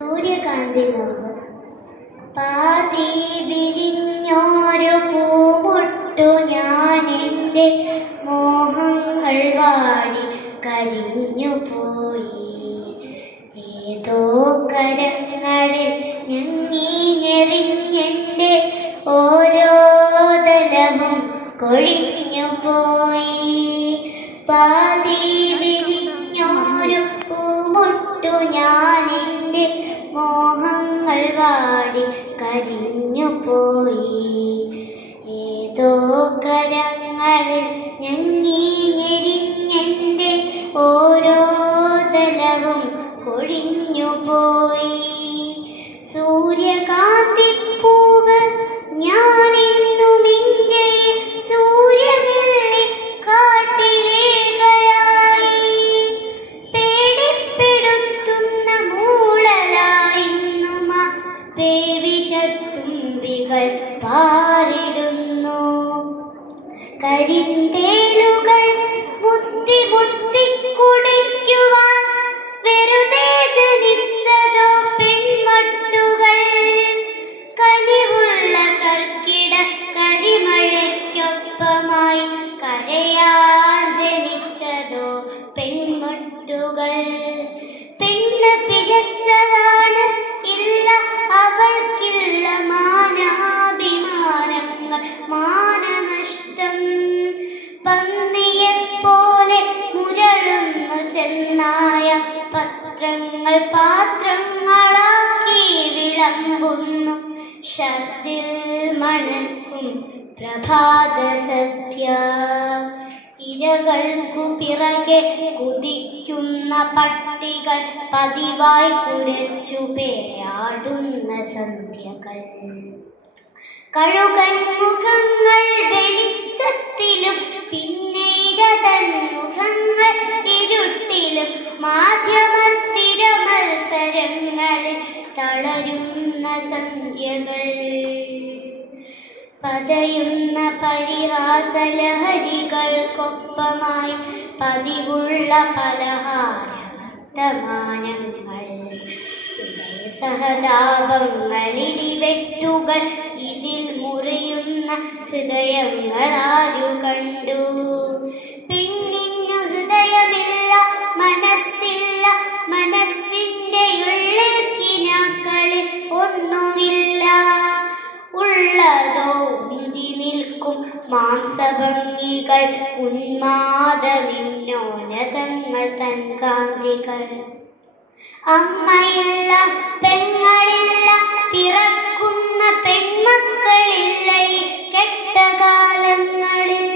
സൂര്യകാന്തി നോവ് പാതി വിരിഞ്ഞോരു പൂമൊട്ടു ഞാനെൻ്റെ മോഹങ്ങൾ വാടി കരിഞ്ഞു പോയി. ഏതോ കരങ്ങളിൽ ഞെറിഞ്ഞെൻ്റെ ഓരോ തലവും കൊഴിഞ്ഞു പോയി. പാതി വിരിഞ്ഞോരു പൂമൊട്ടു ഞാനെൻ്റെ മോഹങ്ങൾ വാടി കരിഞ്ഞു പോയി. ഏതോ കരങ്ങളിൽ ഞെരിഞ്ഞെൻ്റെ ഓരോ തലവും കൊഴിഞ്ഞു പോയി. സൂര്യകാന്തിപ്പൂവ് ഞാനിന്നുമിൻ്റെ സൂര്യനെല്ലി കാട്ടിലേകയായി. പേടിപ്പെടുത്തുന്ന മൂളലായിന്നും ആ പേവിഷത്തുമ്പികൾ പാറിടുന്നു. കരിന്തേളുകൾ മുത്തി മുത്തി കുടിക്കുവാൻ വെറുതെ ജനിച്ചതോ പെൺമൊട്ടുകൾ. കനിവുള്ള കർക്കിട കരിമഴയ്ക്കൊപ്പമായി കരയാൻ ജനിച്ചതോ പെൺമൊട്ടുകൾ. പെണ്ണ് പിഴച്ചതാണ്, ഇല്ല അവൾക്കില്ല മാനാഭിമാനങ്ങൾ, മാനനഷ്ടം. പന്നിയെപ്പോലെ മുരളുന്നു ചെന്നായ പത്രങ്ങൾ പാത്രങ്ങളാക്കി വിളമ്പുന്നു. ശബ്ദിൽ മണക്കും പ്രഭാതസദ്യ. ഇരകൾക്കു പിറകെ കുതിക്കുന്ന പട്ടികൾ പതിവായി കുരച്ചു പേയാടുന്ന സന്ധ്യകൾ. കഴുകൻ മുഖങ്ങൾ വെളിച്ചത്തിലും പിന്നെ ഇരതൻ മുഖങ്ങൾ ഇരുട്ടിലും. മാധ്യമത്തിര മത്സരങ്ങളിൽ തളരുന്ന സന്ധ്യകൾ. പതയുന്ന പരിഹാസലഹരികൾക്കൊപ്പമായി പതിവുള്ള പലഹാരവർത്തമാനങ്ങൾ. സഹതാപങ്ങളിടിവെട്ടുകൾ, ഇതിൽ മുറിയുന്ന ഹൃദയങ്ങളാരു കണ്ടു? പെണ്ണിനു ഹൃദയമില്ല, മനസ്സില്ല, മനസ്സിൻ്റെ ഉള്ളിൽ കിനാക്കളിൽ ഒന്നുമില്ല. ഉള്ളതോ ഉന്തി നിൽക്കും മാംസഭംഗികൾ, ഉന്മാദവിന്നോനതങ്ങൾ തൻ കാന്തികൾ. അമ്മയില്ല, പെങ്ങളില്ല, പിറക്കുന്ന പെൺമക്കളില്ല ഈ കെട്ടകാലങ്ങളിൽ.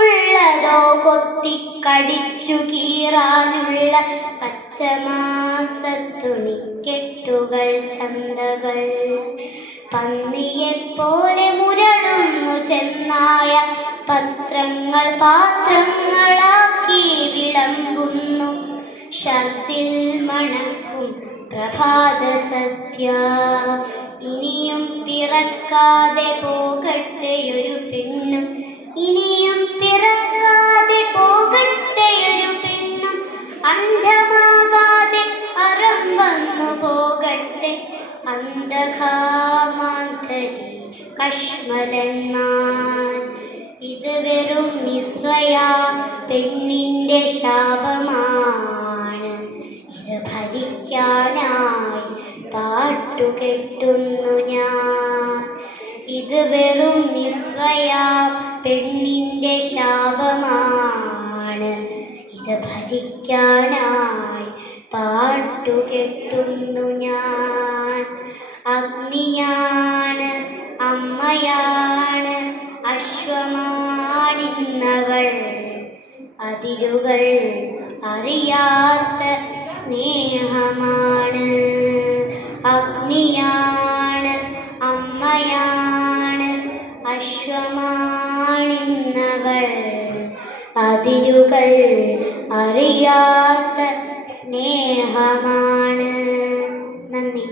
ഉള്ളതോ കൊത്തിക്കടിച്ചു കീറാനുള്ള പച്ചമാംസത്തുണിക്കെട്ടുകൾ, ചന്തകൾ. പന്നിയെപ്പോലെ മുരളുന്നു ചെന്നായ പത്രങ്ങൾ പാത്രങ്ങളാക്കി വിളമ്പുന്നു. ശബ്ദിൽ മണക്കും പ്രഭാതസദ്യ. ഇനിയും പിറക്കാതെ പോകട്ടെയൊരു പെണ്ണും, ഇനിയും പിറക്കാതെ പോകട്ടെയൊരു പെണ്ണും. അന്ധമാകാതെ അറം വന്നു പോകട്ടെ അന്ധകാമാന്തരി കശ്മലന്മാർ. ഇത് വെറും നിസ്വയാ പെണ്ണിൻ്റെ ശാപമാണ്. ഇത് ഭരിക്കാനായി പാട്ടുകെട്ടുന്നു ഞാൻ. ഇത് വെറും നിസ്വയാ പെണ്ണിൻ്റെ ശാപമാണ്. ഇത് ഭരിക്കാനായി പാട്ടുകെട്ടുന്നു ഞാൻ. അഗ്നിയാണ്, അമ്മയാണ്, അശ്വമാണിന്നവൾ. അതിരുകൾ അറിയാത്ത സ്നേഹമാണ്. അഗ്നിയാണ്, അമ്മയാണ്, അശ്വമാണിന്നവൾ. അതിരുകൾ അറിയാത്ത സ്നേഹമാണ്. നന്ദി.